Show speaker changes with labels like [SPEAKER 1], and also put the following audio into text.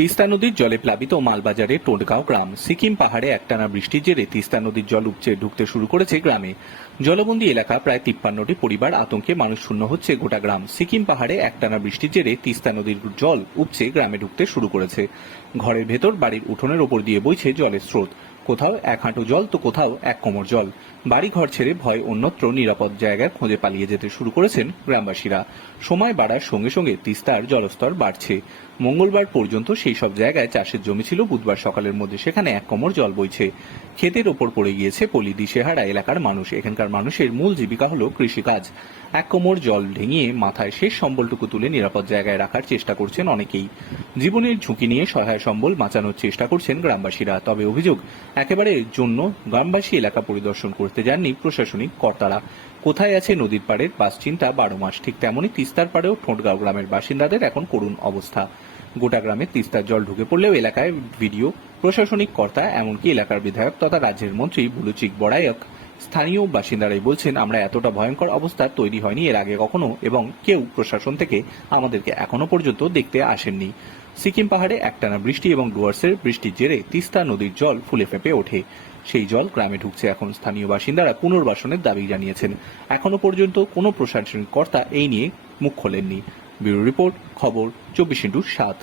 [SPEAKER 1] তিস্তা নদীর জলে প্লাবিত মালবাজারের টোটগাঁও গ্রাম। সিকিম পাহাড়ে একটানা বৃষ্টির জেরে তিস্তা নদীর জল উপচে ঢুকতে শুরু করেছে গ্রামে। জলবন্দী এলাকা প্রায় তিপ্পান্নটি পরিবার আতঙ্কে মানুষ শূন্য হচ্ছে গোটা গ্রাম। সিকিম পাহাড়ে একটানা বৃষ্টির জেরে তিস্তা নদীর জল উপচে গ্রামে ঢুকতে শুরু করেছে। ঘরের ভেতর বাড়ির উঠোনের ওপর দিয়ে বইছে জলের স্রোত। কোথাও এক হাঁটু জল, তো কোথাও এক কোমর জল। বাড়ি ঘর ছেড়ে ভয় অন্যত্র নিরাপদ জায়গার খোঁজে পালিয়ে যেতে শুরু করেছেন গ্রামবাসীরা। সময় বাড়ার সঙ্গে সঙ্গে তিস্তার জলস্তর বাড়ছে। মঙ্গলবার পর্যন্ত সেই সব জায়গায় চাষের জমি ছিল, বুধবার সকালের মধ্যে সেখানে এক কোমর জল বইছে। ক্ষেতের ওপর পড়ে গিয়েছে পলি, দিশেহারা এলাকার মানুষ। এখানকার মানুষের মূল জীবিকা হলো কৃষিকাজ। এক কোমর জল ভেঙিয়ে মাথায় শেষ সম্বলটুকু তুলে নিরাপদ জায়গায় রাখার চেষ্টা করছেন অনেকেই। জীবনের ঝুঁকি নিয়ে সহায় সম্বল বাঁচানোর চেষ্টা করছেন গ্রামবাসীরা। তবে অভিযোগ একেবারে জন্য গ্রামবাসী এলাকা পরিদর্শন করতে যাননি প্রশাসনিক কর্তারা। কোথায় আছে নদীর পাড়ের বাস চিন্তা? বারো মাস ঠিক তেমনই তিস্তার পাড়েও ঠোঁটগাঁও গ্রামের বাসিন্দাদের এখন করুণ অবস্থা। গোটা গ্রামে তিস্তার জল ঢুকে পড়লেও এলাকায় ভিডিও। প্রশাসনিক কর্তা, এমনকি এলাকার বিধায়ক তথা রাজ্যের মন্ত্রী বুলুচিক বড়ায়ক স্থানীয় বাসিন্দারাই বলছেন, আমরা এতটা ভয়ঙ্কর অবস্থা তৈরি হয়নি এর আগে কখনো এবং কেউ প্রশাসন থেকে আমাদেরকে এখনও পর্যন্ত দেখতে আসেননি। সিকিম পাহাড়ে একটানা বৃষ্টি এবং ডুয়ার্সের বৃষ্টির জেরে তিস্তা নদীর জল ফুলে ফেঁপে ওঠে। সেই জল গ্রামে ঢুকছে এখন স্থানীয় বাসিন্দারা পুনর্বাসনের দাবি জানিয়েছেন। এখনও পর্যন্ত কোনো প্রশাসনিক কর্তা এই নিয়ে মুখ খোলেননি। ব্যুরো রিপোর্ট, খবর, চব্বিশ ইন্টু সাত।